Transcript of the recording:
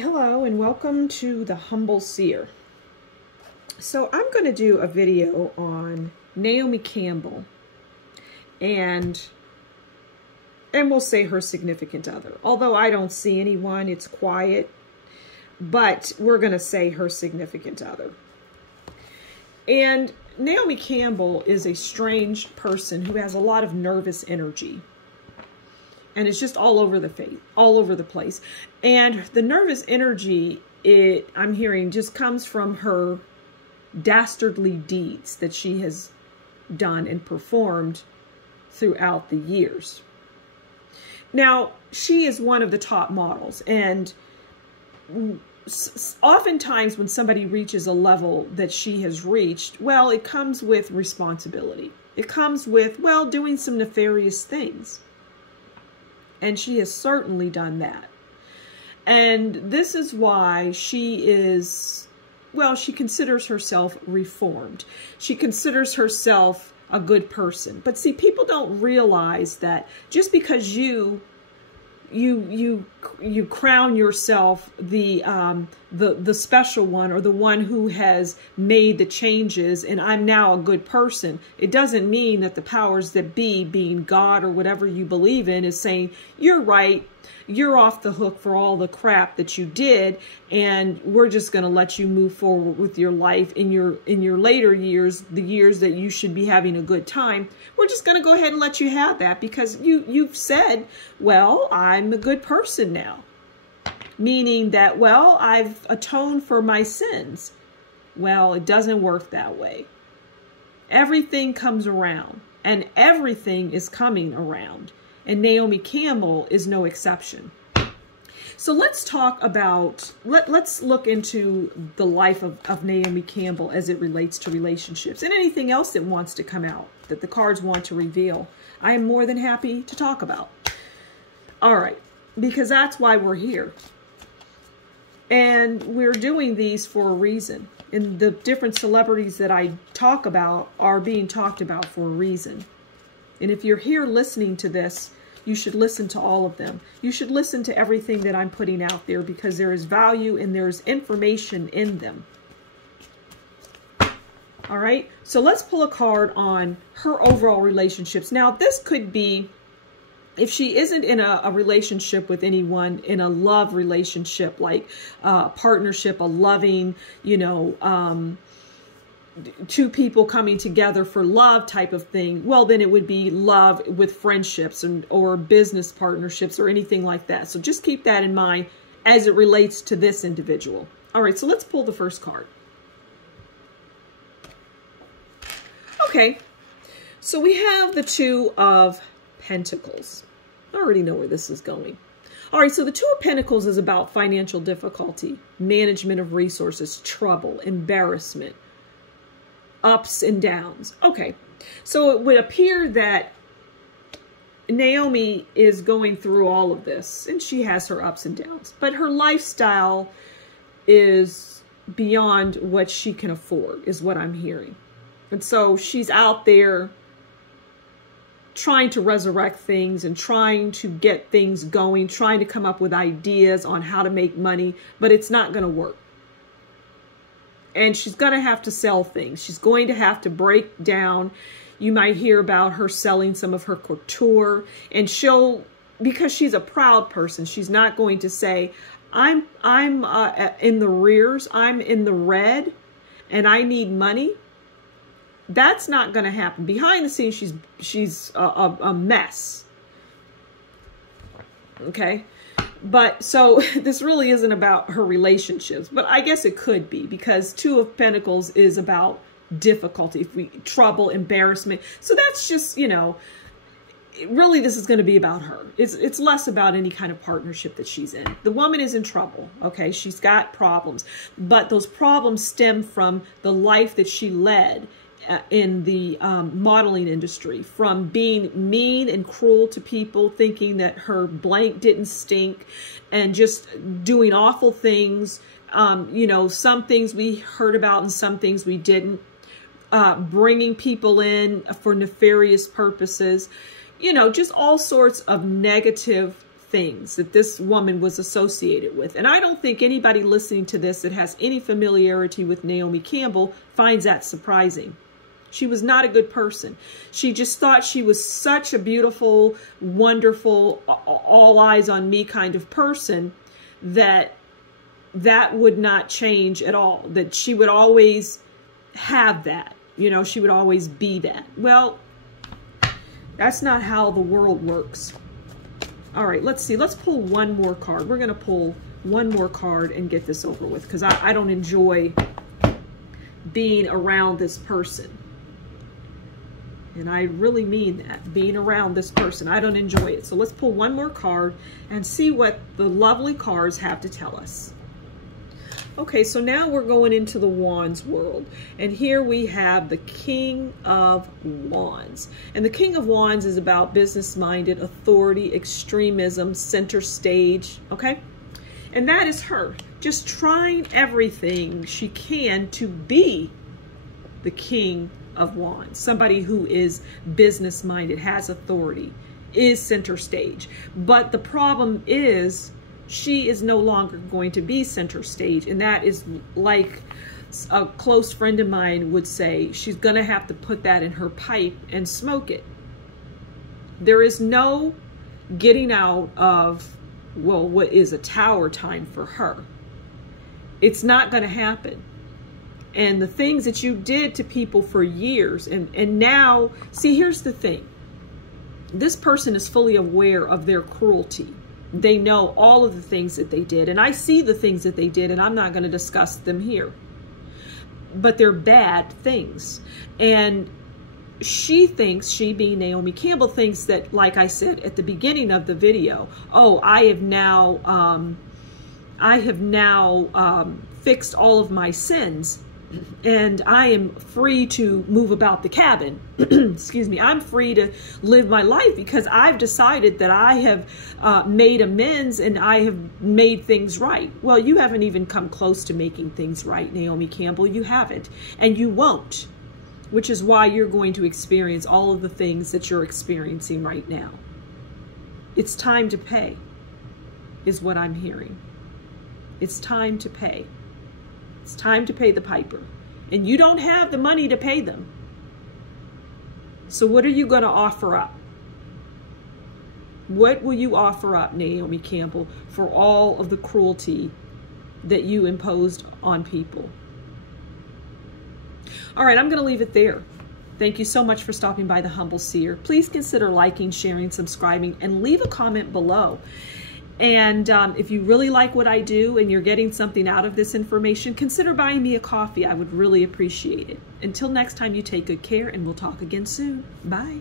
Hello and welcome to the Humble Seer. So I'm going to do a video on Naomi Campbell and we'll say her significant other. Although I don't see anyone, it's quiet, but we're going to say her significant other. And Naomi Campbell is a strange person who has a lot of nervous energy. And it's just all over the face, all over the place. And the nervous energy, I'm hearing, just comes from her dastardly deeds that she has done and performed throughout the years. Now, she is one of the top models. And oftentimes when somebody reaches a level that she has reached, well, it comes with responsibility. It comes with, well, doing some nefarious things. And she has certainly done that. And this is why she is, well, she considers herself reformed. She considers herself a good person. But see, people don't realize that just because you crown yourself the special one, or the one who has made the changes and I'm now a good person, it doesn't mean that the powers that be, being God or whatever you believe in, is saying you're right, you're off the hook for all the crap that you did, and we're just going to let you move forward with your life in your later years, the years that you should be having a good time. We're just going to go ahead and let you have that because you've said, well, I'm a good person now. Meaning that, well, I've atoned for my sins. Well, it doesn't work that way. Everything comes around, and everything is coming around. And Naomi Campbell is no exception. So let's talk about, let's look into the life of Naomi Campbell as it relates to relationships and anything else that wants to come out, that the cards want to reveal. I am more than happy to talk about. All right, because that's why we're here. And we're doing these for a reason. And the different celebrities that I talk about are being talked about for a reason. And if you're here listening to this, you should listen to all of them. You should listen to everything that I'm putting out there because there is value and there's information in them. All right, so let's pull a card on her overall relationships. Now, this could be, if she isn't in a relationship with anyone, in a love relationship, like a partnership, a loving, two people coming together for love type of thing, well, then it would be love with friendships or business partnerships or anything like that. So just keep that in mind as it relates to this individual. All right, so let's pull the first card. Okay, so we have the Two of Pentacles. I already know where this is going. All right, so the Two of Pentacles is about financial difficulty, management of resources, trouble, embarrassment, ups and downs. Okay, so it would appear that Naomi is going through all of this, and she has her ups and downs, but her lifestyle is beyond what she can afford, is what I'm hearing. And so she's out there trying to resurrect things and trying to get things going, trying to come up with ideas on how to make money, but it's not going to work. And she's going to have to sell things. She's going to have to break down. You might hear about her selling some of her couture, and because she's a proud person, she's not going to say, I'm in the rears, I'm in the red, and I need money. That's not going to happen. Behind the scenes, she's a mess. Okay? But so this really isn't about her relationships, but I guess it could be, because Two of Pentacles is about difficulty, trouble, embarrassment. So that's just, really this is going to be about her. It's less about any kind of partnership that she's in. The woman is in trouble, okay? She's got problems, but those problems stem from the life that she led in the modeling industry, from being mean and cruel to people, thinking that her blank didn't stink, and just doing awful things. Some things we heard about and some things we didn't. Bringing people in for nefarious purposes. Just all sorts of negative things that this woman was associated with. And I don't think anybody listening to this that has any familiarity with Naomi Campbell finds that surprising. She was not a good person. She just thought she was such a beautiful, wonderful, all eyes on me kind of person that would not change at all. That she would always have that. You know, she would always be that. Well, that's not how the world works. All right, let's see. Let's pull one more card. We're going to pull one more card and get this over with, because I don't enjoy being around this person. And I really mean that, being around this person. I don't enjoy it. So let's pull one more card and see what the lovely cards have to tell us. Okay, so now we're going into the Wands world. And here we have the King of Wands. And the King of Wands is about business-minded, authority, extremism, center stage, okay? And that is her, just trying everything she can to be the King of Wands. Somebody who is business-minded, has authority, is center stage. But the problem is, she is no longer going to be center stage. And that is, like a close friend of mine would say, she's going to have to put that in her pipe and smoke it. There is no getting out of, well, what is a tower time for her. It's not going to happen. And the things that you did to people for years, and now, see, here's the thing. This person is fully aware of their cruelty. They know all of the things that they did. And I see the things that they did, and I'm not going to discuss them here. But they're bad things. And she thinks, she being Naomi Campbell, thinks that, like I said at the beginning of the video, oh, I have now fixed all of my sins, and I am free to move about the cabin. Excuse me. I'm free to live my life because I've decided that I have made amends and I have made things right. Well, you haven't even come close to making things right, Naomi Campbell. You haven't, and you won't, which is why you're going to experience all of the things that you're experiencing right now. It's time to pay, is what I'm hearing. It's time to pay. It's time to pay the piper. And you don't have the money to pay them. So what are you going to offer up? What will you offer up, Naomi Campbell, for all of the cruelty that you imposed on people? All right, I'm going to leave it there. Thank you so much for stopping by the Humble Seer. Please consider liking, sharing, subscribing, and leave a comment below. And if you really like what I do and you're getting something out of this information, consider buying me a coffee. I would really appreciate it. Until next time, you take good care, and we'll talk again soon. Bye.